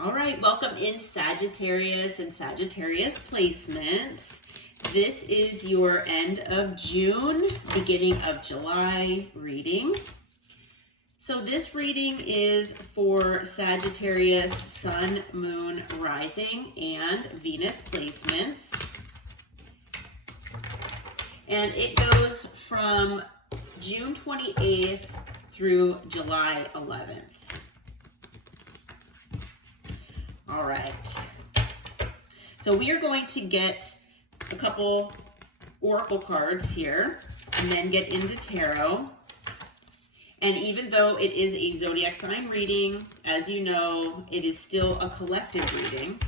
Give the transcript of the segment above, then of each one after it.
All right, welcome in Sagittarius and Sagittarius placements. This is your end of June, beginning of July reading. So this reading is for Sagittarius Sun, Moon, Rising, and Venus placements. And it goes from June 28th through July 11th. All right. So we are going to get a couple oracle cards here and then get into tarot. And even though it is a zodiac sign reading, as you know, it is still a collective reading.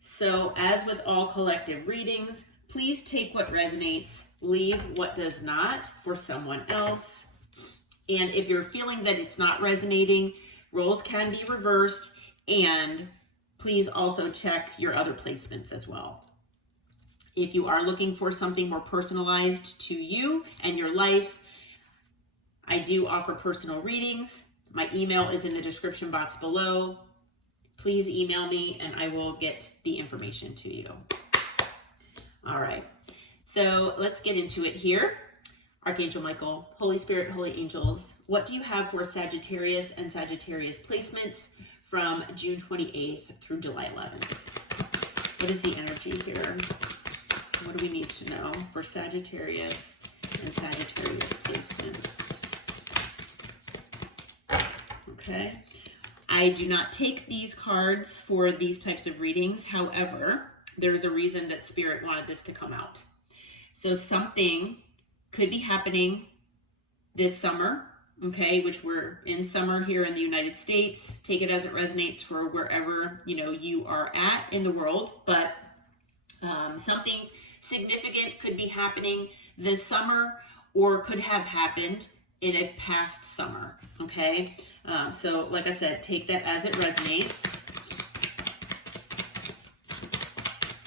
So as with all collective readings, please take what resonates, leave what does not for someone else. And if you're feeling that it's not resonating, roles can be reversed, and please also check your other placements as well. If you are looking for something more personalized to you and your life, I do offer personal readings. My email is in the description box below. Please email me and I will get the information to you. All right, so let's get into it here. Archangel Michael, Holy Spirit, Holy Angels, what do you have for Sagittarius and Sagittarius placements from June 28th through July 11th? What is the energy here? What do we need to know for Sagittarius and Sagittarius placements? Okay, I do not take these cards for these types of readings. However, there's a reason that Spirit wanted this to come out. So something could be happening this summer, okay, which we're in summer here in the United States. Take it as it resonates for wherever, you are at in the world, but something significant could be happening this summer or could have happened in a past summer, okay? So like I said, take that as it resonates.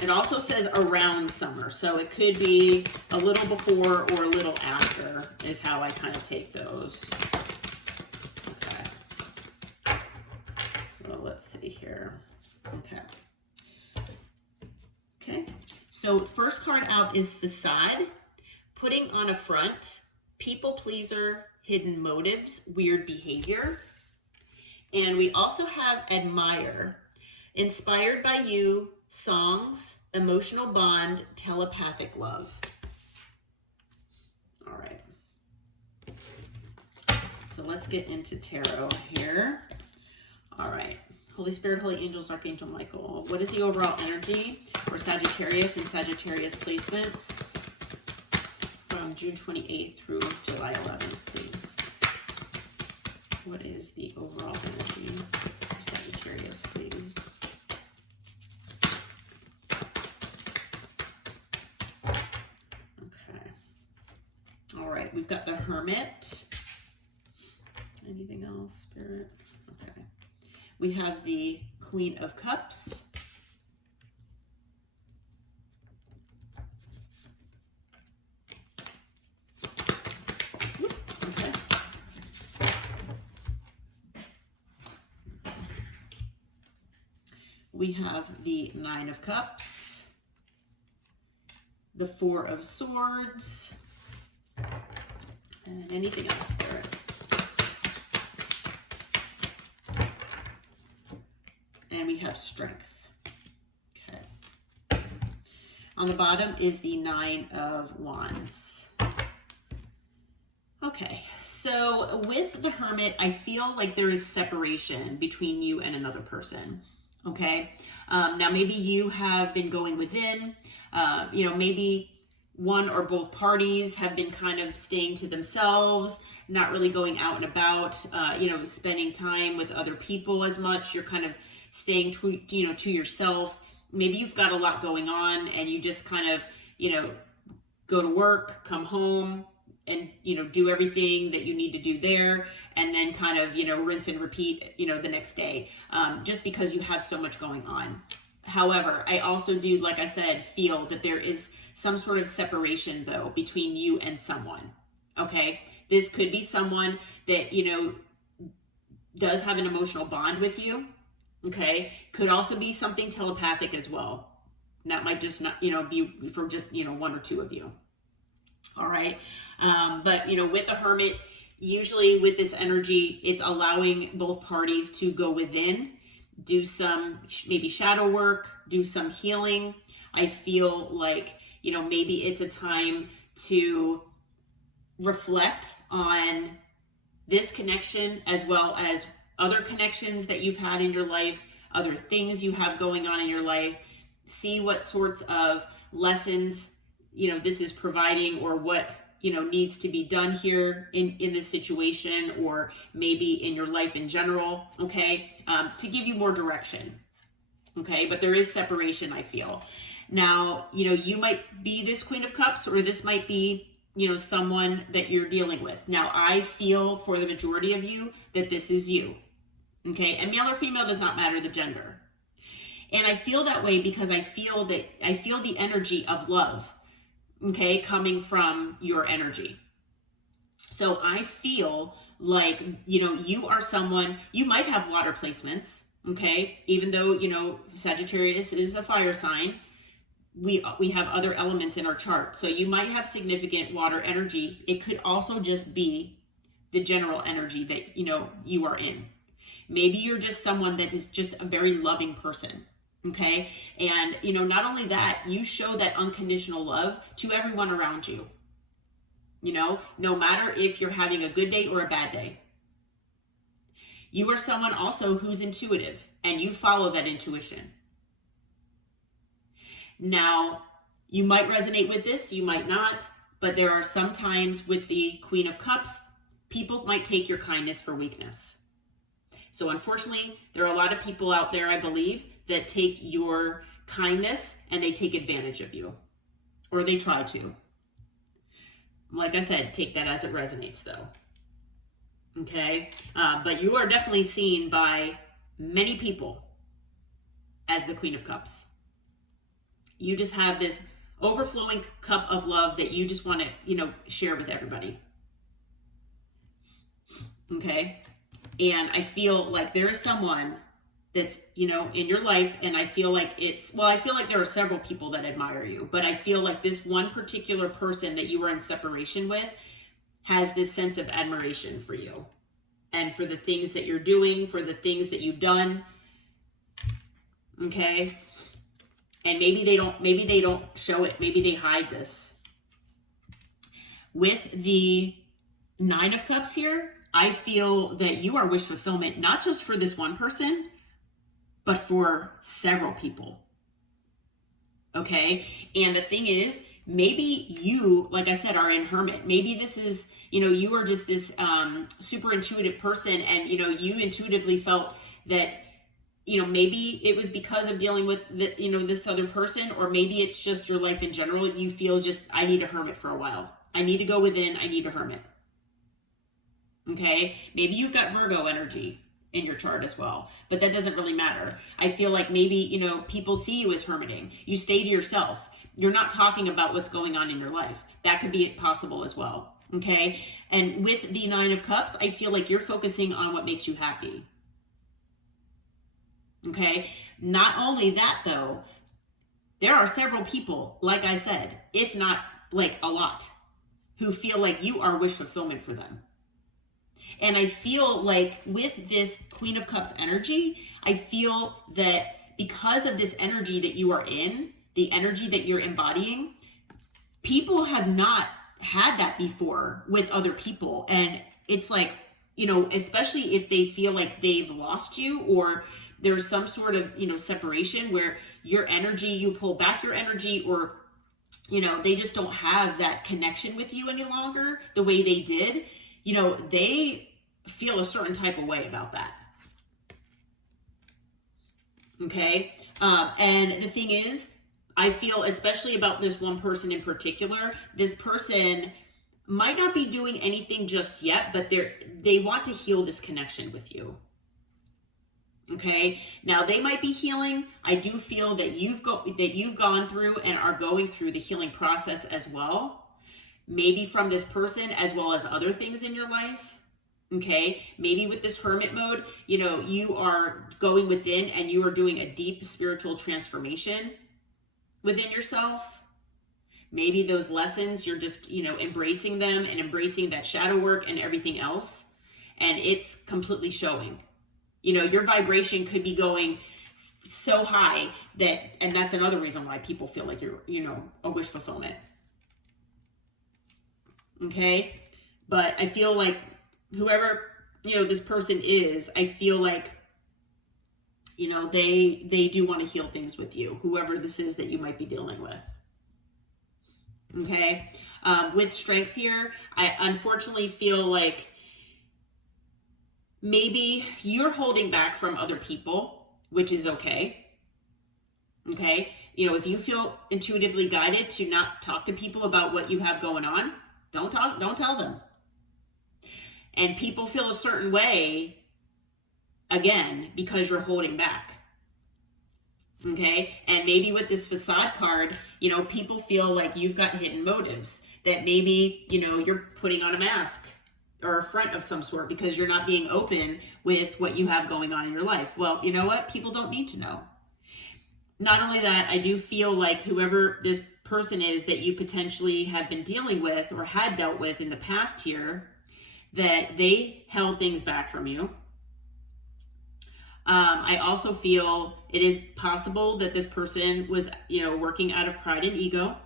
It also says around summer, so it could be a little before or a little after is how I kind of take those. Okay. So let's see here. Okay. So first card out is Facade, putting on a front, people pleaser, hidden motives, weird behavior. And we also have Admire, inspired by you, songs, emotional bond, telepathic love. All right. So let's get into tarot here. All right. Holy Spirit, Holy Angels, Archangel Michael. What is the overall energy for Sagittarius and Sagittarius placements from June 28th through July 11th, please? What is the overall energy for Sagittarius, please? All right, we've got the Hermit. Anything else, Spirit? Okay. We have the Queen of Cups. Okay. We have the Nine of Cups, the Four of Swords, and anything else, Spirit? And we have Strength. Okay. On the bottom is the Nine of Wands. Okay, so with the Hermit, I feel like there is separation between you and another person. Okay, now maybe you have been going within, maybe one or both parties have been kind of staying to themselves, not really going out and about, spending time with other people as much. You're kind of staying to yourself. Maybe you've got a lot going on and you just kind of, go to work, come home, and, do everything that you need to do there, and then kind of, rinse and repeat, the next day, just because you have so much going on. However, I also do, like I said, feel that there is some sort of separation, though, between you and someone, okay? This could be someone that, does have an emotional bond with you, Okay. Could also be something telepathic as well. That might just not, be from just, one or two of you. All right. But, with the Hermit, usually with this energy, it's allowing both parties to go within, do some maybe shadow work, do some healing. I feel like, maybe it's a time to reflect on this connection as well as other connections that you've had in your life, other things you have going on in your life. See what sorts of lessons, this is providing, or what, needs to be done here in this situation, or maybe in your life in general, okay, to give you more direction, okay? But there is separation, I feel. Now, you might be this Queen of Cups, or this might be, someone that you're dealing with. Now, I feel for the majority of you that this is you, okay? And male or female does not matter, the gender. And I feel that way because I feel the energy of love, okay, coming from your energy. So I feel like, you are someone, you might have water placements, okay? Even though, Sagittarius is a fire sign, we have other elements in our chart. So you might have significant water energy. It could also just be the general energy that, you are in. Maybe you're just someone that is just a very loving person. Okay. And, not only that, you show that unconditional love to everyone around you, no matter if you're having a good day or a bad day. You are someone also who's intuitive, and you follow that intuition. Now, you might resonate with this, you might not, but there are some times with the Queen of Cups, people might take your kindness for weakness. So unfortunately, there are a lot of people out there, I believe, that take your kindness and they take advantage of you, or they try to. Like I said, take that as it resonates, though. Okay? But you are definitely seen by many people as the Queen of Cups. You just have this overflowing cup of love that you just want to, share with everybody. Okay? And I feel like there is someone that's, in your life, and I feel like I feel like there are several people that admire you, but I feel like this one particular person that you are in separation with has this sense of admiration for you and for the things that you're doing, for the things that you've done. Okay? And maybe they don't show it. Maybe they hide this. With the Nine of Cups here, I feel that you are wish fulfillment, not just for this one person, but for several people. Okay? And the thing is, maybe you, like I said, are in Hermit. Maybe this is, you are just this super intuitive person, and, you intuitively felt that, maybe it was because of dealing with this other person, or maybe it's just your life in general. You feel just, I need a hermit for a while. I need to go within. I need a hermit. Okay? Maybe you've got Virgo energy in your chart as well, but that doesn't really matter. I feel like maybe, people see you as hermiting. You stay to yourself. You're not talking about what's going on in your life. That could be possible as well. Okay? And with the Nine of Cups, I feel like you're focusing on what makes you happy. Okay? Not only that, though, there are several people, like I said, if not like a lot, who feel like you are wish fulfillment for them. And I feel like with this Queen of Cups energy, I feel that because of this energy that you are in, the energy that you're embodying, people have not had that before with other people. And it's like, especially if they feel like they've lost you, or there's some sort of, separation where your energy, you pull back your energy, or, they just don't have that connection with you any longer the way they did. They feel a certain type of way about that. Okay? And the thing is, I feel, especially about this one person in particular, this person might not be doing anything just yet, but they want to heal this connection with you. Okay? Now, they might be healing. I do feel that you've gone through and are going through the healing process as well. Maybe from this person as well as other things in your life. Okay, maybe with this hermit mode, you know, you are going within and you are doing a deep spiritual transformation within yourself. Maybe those lessons, you're just, you know, embracing them and embracing that shadow work and everything else. And it's completely showing. You know, your vibration could be going so high that, and that's another reason why people feel like you're, you know, a wish fulfillment. Okay, but I feel like whoever, you know, this person is, I feel like, you know, they do want to heal things with you, whoever this is that you might be dealing with. Okay, with strength here, I unfortunately feel like maybe you're holding back from other people, which is okay. Okay, you know, if you feel intuitively guided to not talk to people about what you have going on, don't tell them. And people feel a certain way, again, because you're holding back. Okay, and maybe with this facade card, you know, people feel like you've got hidden motives, that maybe, you know, you're putting on a mask or a front of some sort because you're not being open with what you have going on in your life. Well, you know what? People don't need to know. Not only that, I do feel like whoever this person is that you potentially have been dealing with or had dealt with in the past here, that they held things back from you. I also feel it is possible that this person was, you know, working out of pride and ego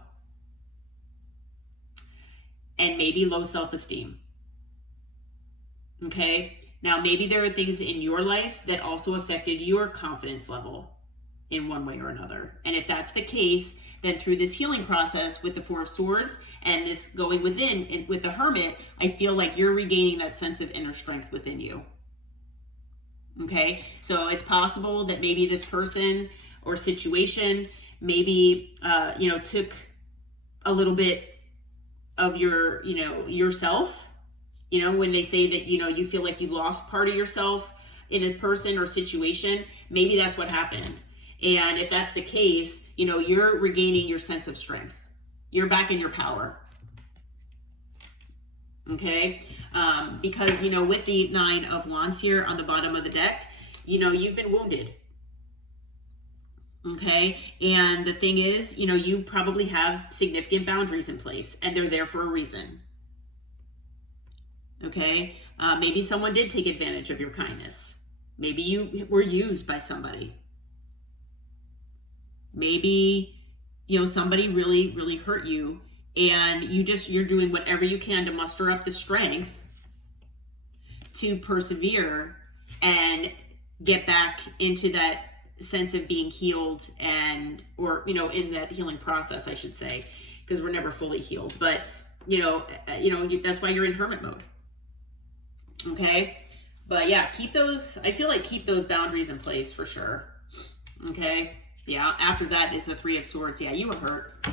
and maybe low self-esteem. Okay, now maybe there are things in your life that also affected your confidence level in one way or another. And if that's the case, then through this healing process with the Four of Swords and this going within and with the Hermit, I feel like you're regaining that sense of inner strength within you. Okay, so it's possible that maybe this person or situation maybe, you know, took a little bit of your, you know, yourself. You know, when they say that, you know, you feel like you lost part of yourself in a person or situation, maybe that's what happened. And if that's the case, you know, you're regaining your sense of strength. You're back in your power. Okay? Because, you know, with the Nine of Wands here on the bottom of the deck, you know, you've been wounded. Okay? And the thing is, you know, you probably have significant boundaries in place, and they're there for a reason. Okay? Maybe someone did take advantage of your kindness. Maybe you were used by somebody. Maybe, you know, somebody really, really hurt you, and you're doing whatever you can to muster up the strength to persevere and get back into that sense of being healed, and, or, you know, in that healing process, I should say, because we're never fully healed. But, you know, that's why you're in hermit mode. Okay? But yeah, I feel like keep those boundaries in place for sure. Okay? Yeah, after that is the Three of Swords. Yeah, you were hurt.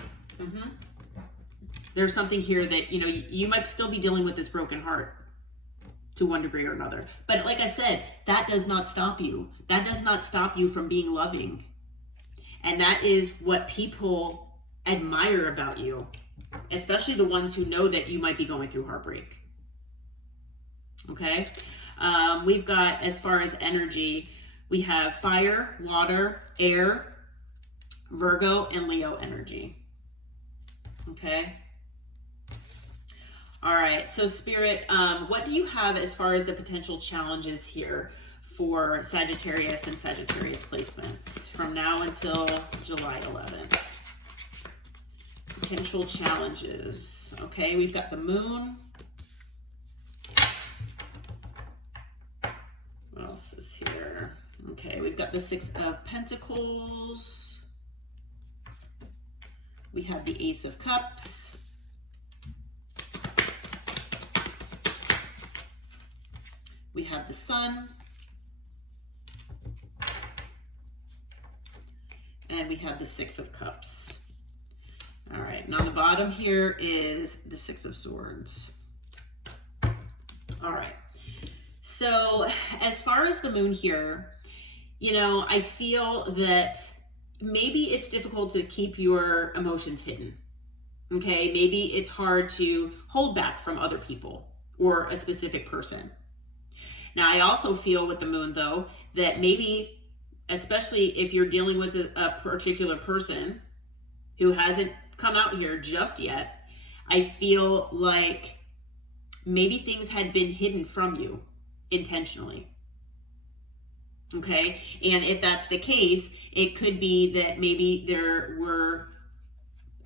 There's something here that, you know, you might still be dealing with this broken heart to one degree or another. But like I said, that does not stop you. That does not stop you from being loving. And that is what people admire about you, especially the ones who know that you might be going through heartbreak. Okay? We've got, as far as energy, we have fire, water, air, Virgo, and Leo energy. Okay? All right, so Spirit, what do you have as far as the potential challenges here for Sagittarius and Sagittarius placements from now until July 11th? Potential challenges. Okay, we've got the Moon. What else is here? Okay, we've got the Six of Pentacles. We have the Ace of Cups. We have the Sun. And we have the Six of Cups. All right, and on the bottom here is the Six of Swords. All right, so as far as the Moon here, you know, I feel that maybe it's difficult to keep your emotions hidden. Okay, maybe it's hard to hold back from other people or a specific person. Now, I also feel with the moon, though, that maybe, especially if you're dealing with a particular person who hasn't come out here just yet, I feel like maybe things had been hidden from you intentionally. Okay, and if that's the case, it could be that maybe there were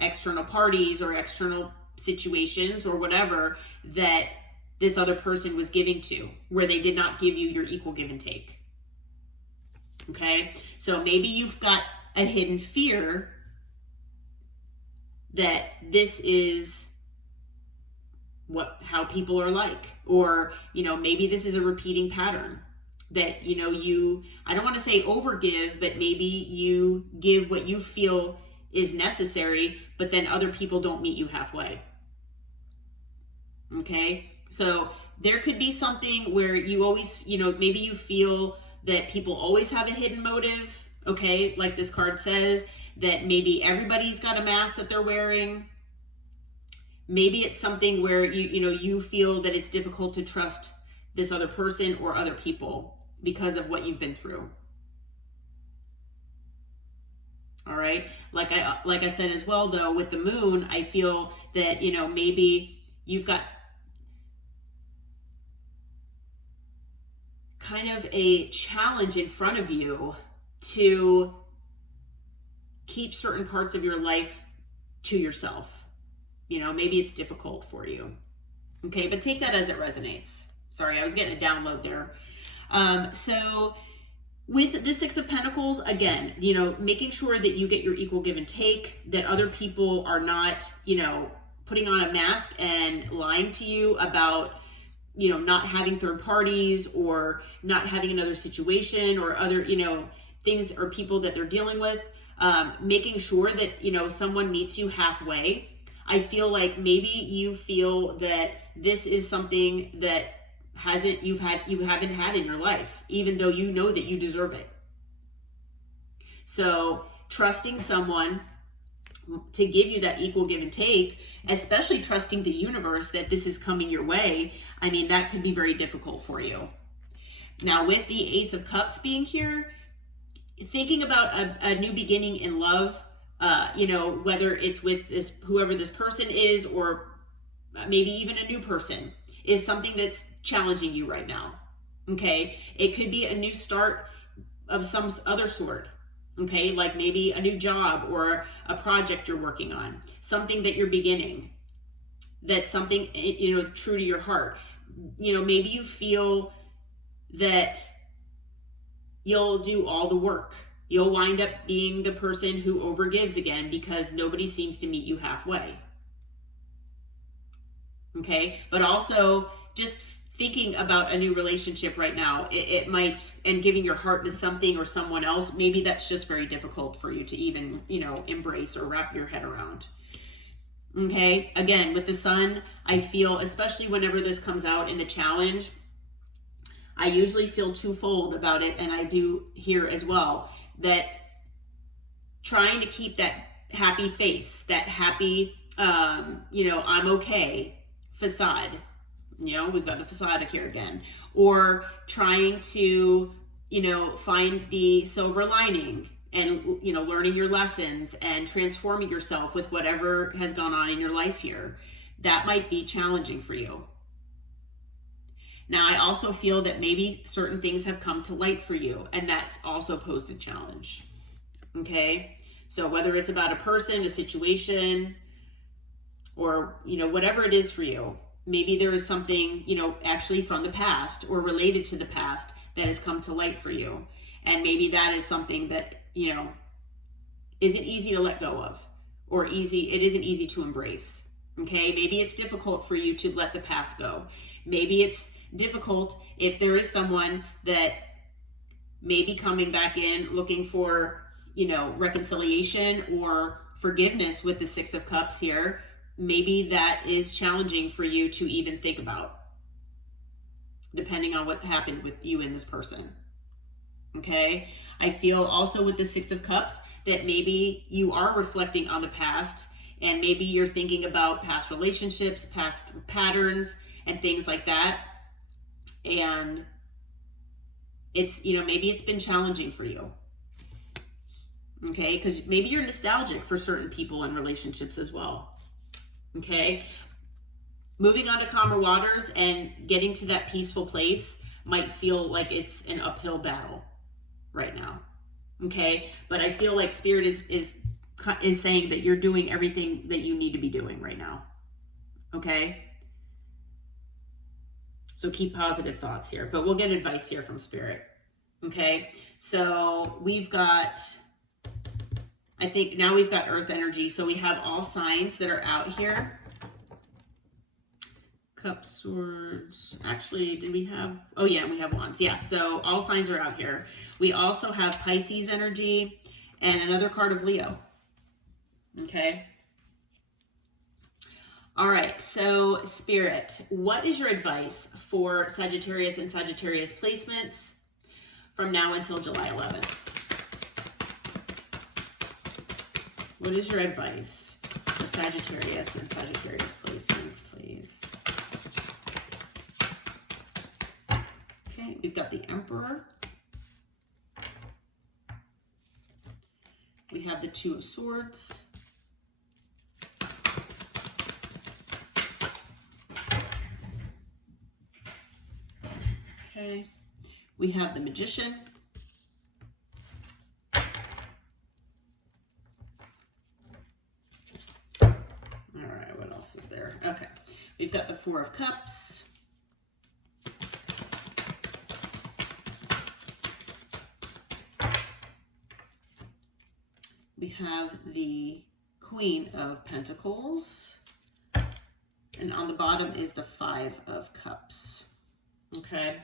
external parties or external situations or whatever that this other person was giving to, where they did not give you your equal give and take. Okay, so maybe you've got a hidden fear that this is how people are like, or maybe this is a repeating pattern that I don't want to say overgive, but maybe you give what you feel is necessary, but then other people don't meet you halfway. Okay, so there could be something where you always, maybe you feel that people always have a hidden motive. Okay, like this card says, that maybe everybody's got a mask that they're wearing. Maybe it's something where you feel that it's difficult to trust this other person or other people because of what you've been through. All right, like I said as well, though, with the moon, I feel that maybe you've got kind of a challenge in front of you to keep certain parts of your life to yourself. Maybe it's difficult for you. Okay, but take that as it resonates. Sorry, I was getting a download there. So with the Six of Pentacles, again, making sure that you get your equal give and take, that other people are not, putting on a mask and lying to you about, not having third parties or not having another situation or other, things or people that they're dealing with. Making sure that, someone meets you halfway. I feel like maybe you feel that this is something that you haven't had in your life, even though you know that you deserve it. So trusting someone to give you that equal give and take, especially trusting the universe that this is coming your way, I mean, that could be very difficult for you. Now, with the Ace of Cups being here, thinking about a new beginning in love, whether it's with whoever this person is, or maybe even a new person, is something that's challenging you right now. Okay, it could be a new start of some other sort. Okay, like maybe a new job or a project you're working on, something that you're beginning, that's something true to your heart. Maybe you feel that you'll do all the work. You'll wind up being the person who overgives again because nobody seems to meet you halfway. Okay, but also just thinking about a new relationship right now, it might, and giving your heart to something or someone else, maybe that's just very difficult for you to even, embrace or wrap your head around. Okay, again, with the Sun, I feel, especially whenever this comes out in the challenge, I usually feel twofold about it, and I do here as well, that trying to keep that happy face, that happy, I'm okay facade. We've got the facade here again. Or trying to, find the silver lining and, learning your lessons and transforming yourself with whatever has gone on in your life here. That might be challenging for you. Now, I also feel that maybe certain things have come to light for you, and that's also posed a challenge. Okay? So whether it's about a person, a situation, or, whatever it is for you, maybe there is something, actually from the past or related to the past that has come to light for you. And maybe that is something that, isn't easy to let go of, or it isn't easy to embrace. Okay? Maybe it's difficult for you to let the past go. Maybe it's difficult if there is someone that may be coming back in looking for, reconciliation or forgiveness with the Six of Cups here. Maybe that is challenging for you to even think about, depending on what happened with you and this person. Okay? I feel also with the Six of Cups that maybe you are reflecting on the past, and maybe you're thinking about past relationships, past patterns, and things like that. And It's, you know, maybe it's been challenging for you. Okay, because maybe you're nostalgic for certain people and relationships as well. Okay, moving on to calmer waters and getting to that peaceful place might feel like it's an uphill battle right now. Okay, but I feel like Spirit is saying that you're doing everything that you need to be doing right now. Okay, so keep positive thoughts here, but we'll get advice here from Spirit. Okay, so we've got, I think now we've got earth energy. So we have all signs that are out here. Cup, swords. Actually, did we have, oh yeah, we have wands. Yeah, so all signs are out here. We also have Pisces energy and another card of Leo. Okay. All right, so Spirit, what is your advice for Sagittarius and Sagittarius placements from now until July 11th? What is your advice for Sagittarius and Sagittarius placements, please? Okay, we've got the Emperor. We have the Two of Swords. Okay, we have the Magician. All right, what else is there? Okay, we've got the Four of Cups. We have the Queen of Pentacles. And on the bottom is the Five of Cups. Okay.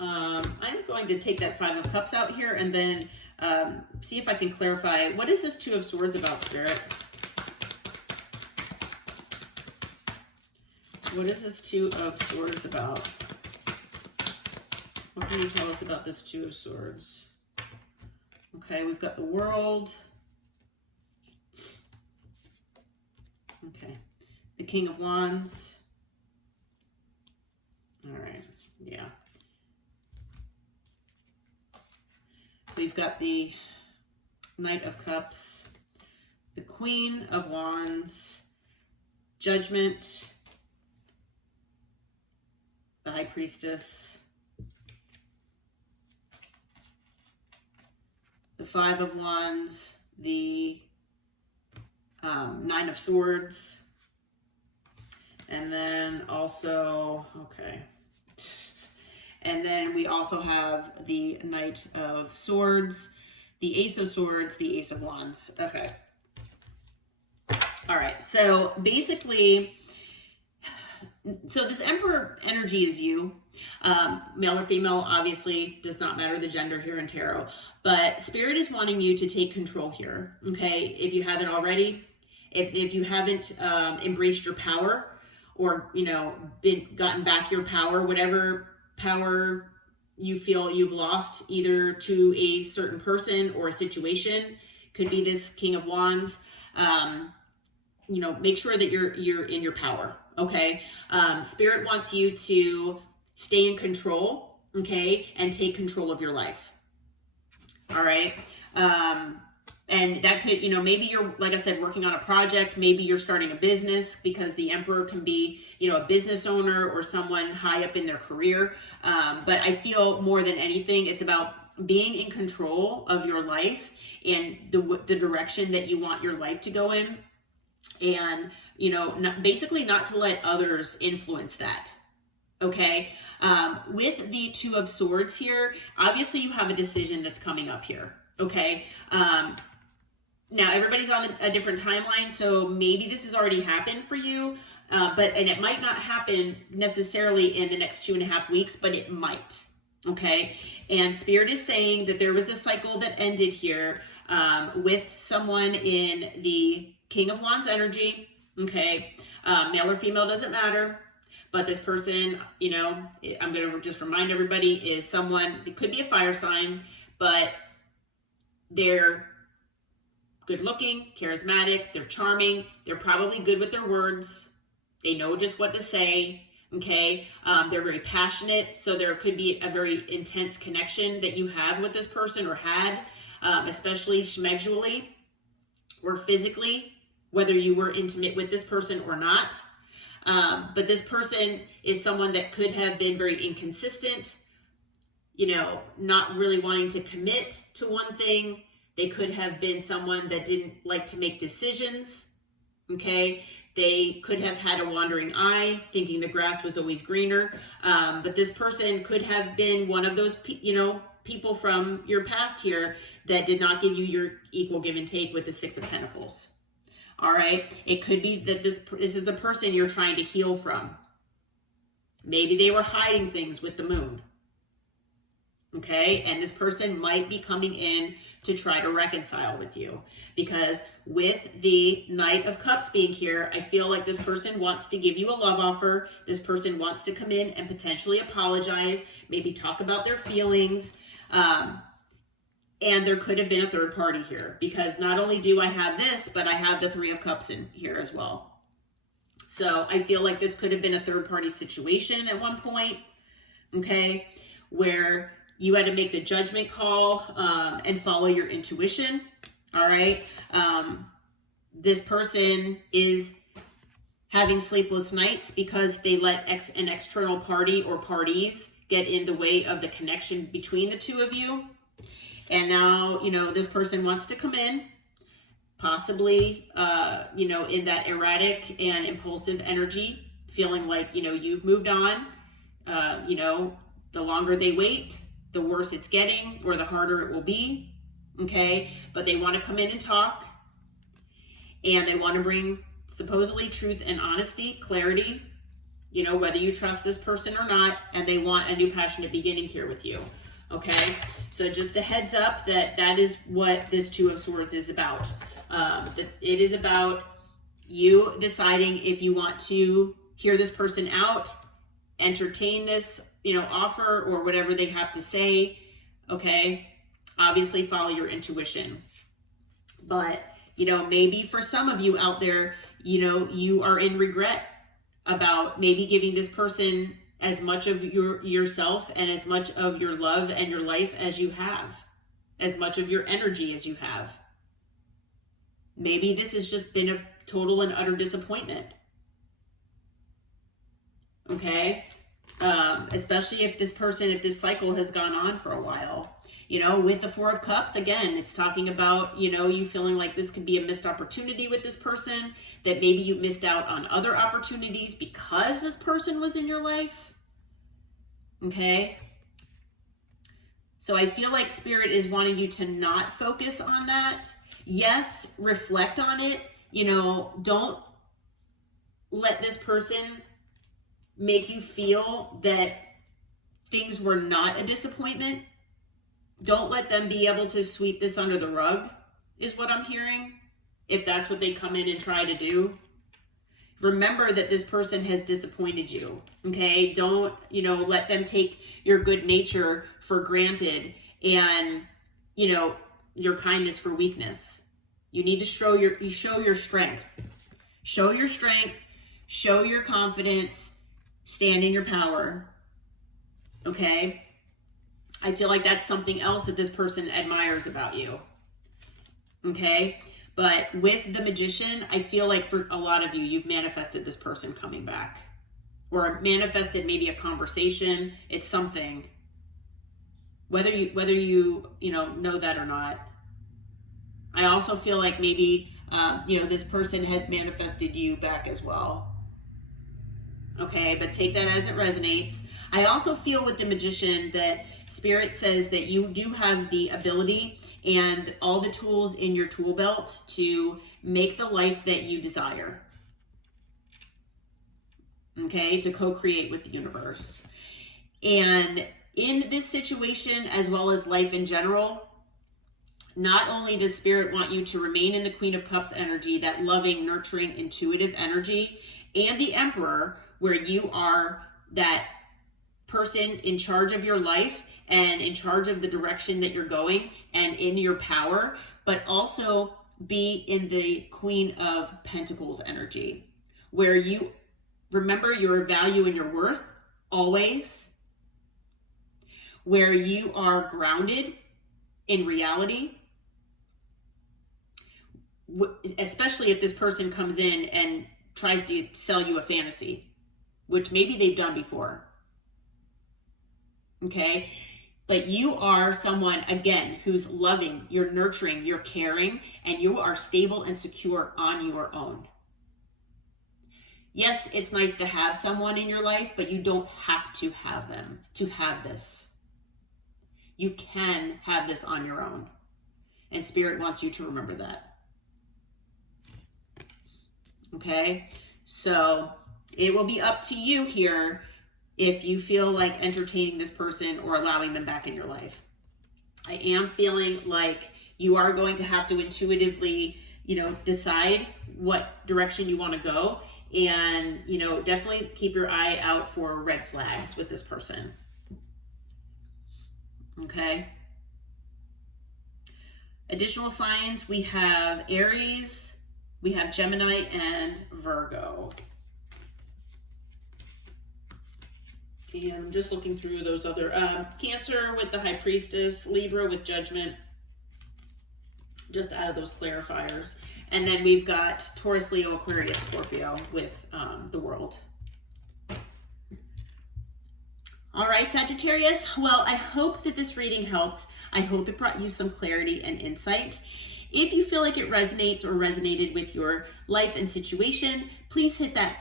I'm going to take that Five of Cups out here and then see if I can clarify. What is this Two of Swords about, Spirit? What is this Two of Swords about? What can you tell us about this Two of Swords? Okay, we've got the World. Okay, the King of Wands. All right, yeah. We've got the Knight of Cups, the Queen of Wands, Judgment, the High Priestess, the Five of Wands, the Nine of Swords, and then also, okay, and then we also have the Knight of Swords, the Ace of Swords, the Ace of Wands. Okay. All right. So basically, so this Emperor energy is you. Male or female, obviously, does not matter the gender here in tarot. But Spirit is wanting you to take control here. Okay. If you haven't already, if you haven't embraced your power or, you know, gotten back your power, whatever power you feel you've lost either to a certain person or a situation, could be this King of Wands, you know, make sure that you're in your power. Okay. Spirit wants you to stay in control. Okay. And take control of your life. All right. And that could, you know, maybe you're, like I said, working on a project, maybe you're starting a business, because the Emperor can be, you know, a business owner or someone high up in their career. But I feel more than anything, it's about being in control of your life and the direction that you want your life to go in. And, you know, basically not to let others influence that. Okay. With the Two of Swords here, obviously you have a decision that's coming up here. Okay. Now everybody's on a different timeline, so maybe this has already happened for you, and it might not happen necessarily in the next 2.5 weeks, but it might. Okay. And Spirit is saying that there was a cycle that ended here, with someone in the King of Wands energy. Okay. Male or female, doesn't matter. But this person, you know, I'm going to just remind everybody, is someone, it could be a fire sign, but they're good looking, charismatic, they're charming, they're probably good with their words, they know just what to say, Okay, they're very passionate, so there could be a very intense connection that you have with this person or had, especially schmegdually or physically, whether you were intimate with this person or not. But this person is someone that could have been very inconsistent, not really wanting to commit to one thing. They could have been someone that didn't like to make decisions. Okay, they could have had a wandering eye, thinking the grass was always greener. But this person could have been one of those, people from your past here that did not give you your equal give and take with the Six of Pentacles. All right, it could be that this is the person you're trying to heal from. Maybe they were hiding things with the moon. Okay, and this person might be coming in to try to reconcile with you, because with the Knight of Cups being here, I feel like this person wants to give you a love offer. This person wants to come in and potentially apologize, maybe talk about their feelings. And there could have been a third party here, because not only do I have this, but I have the Three of Cups in here as well. So I feel like this could have been a third party situation at one point, okay, where you had to make the judgment call and follow your intuition. All right. This person is having sleepless nights because they let an external party or parties get in the way of the connection between the two of you. And now, this person wants to come in, possibly, in that erratic and impulsive energy, feeling like, you've moved on. The longer they wait, the worse it's getting, or the harder it will be. Okay, but they want to come in and talk, and they want to bring supposedly truth and honesty, clarity, whether you trust this person or not, and they want a new passionate beginning here with you. Okay, so just a heads up that is what this Two of Swords is about. It is about you deciding if you want to hear this person out, entertain this, offer or whatever they have to say. Okay, obviously follow your intuition. But, maybe for some of you out there, you are in regret about maybe giving this person as much of yourself and as much of your love and your life as you have, as much of your energy as you have. Maybe this has just been a total and utter disappointment. Okay? Especially if this cycle has gone on for a while. With the Four of Cups, again, it's talking about, you feeling like this could be a missed opportunity with this person, that maybe you missed out on other opportunities because this person was in your life. Okay? So I feel like Spirit is wanting you to not focus on that. Yes, reflect on it. Don't let this person make you feel that things were not a disappointment. Don't let them be able to sweep this under the rug, is what I'm hearing, if that's what they come in and try to do. Remember that this person has disappointed you, okay? Don't, let them take your good nature for granted and, your kindness for weakness. You need to show your strength. Show your strength, show your confidence, stand in your power, okay? I feel like that's something else that this person admires about you, okay? But with the Magician, I feel like for a lot of you, you've manifested this person coming back, or manifested maybe a conversation. It's something, whether you know that or not. I also feel like maybe this person has manifested you back as well. Okay, but take that as it resonates. I also feel with the Magician that Spirit says that you do have the ability and all the tools in your tool belt to make the life that you desire. Okay, to co-create with the universe. And in this situation, as well as life in general, not only does Spirit want you to remain in the Queen of Cups energy, that loving, nurturing, intuitive energy, and the Emperor, where you are that person in charge of your life and in charge of the direction that you're going and in your power, but also be in the Queen of Pentacles energy, where Remember your value and your worth always, where you are grounded in reality, especially if this person comes in and tries to sell you a fantasy, which maybe they've done before. Okay? But you are someone, again, who's loving, you're nurturing, you're caring, and you are stable and secure on your own. Yes, it's nice to have someone in your life, but you don't have to have them to have this. You can have this on your own. And Spirit wants you to remember that. Okay? So it will be up to you here if you feel like entertaining this person or allowing them back in your life. I am feeling like you are going to have to intuitively, decide what direction you want to go. And, definitely keep your eye out for red flags with this person. Okay. Additional signs, we have Aries, we have Gemini, and Virgo. And I'm just looking through those other, Cancer with the High Priestess, Libra with Judgment, just out of those clarifiers. And then we've got Taurus, Leo, Aquarius, Scorpio with the World. All right, Sagittarius. Well, I hope that this reading helped. I hope it brought you some clarity and insight. If you feel like it resonates or resonated with your life and situation, please hit that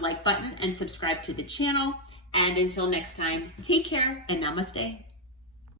like button and subscribe to the channel. And until next time, take care and namaste.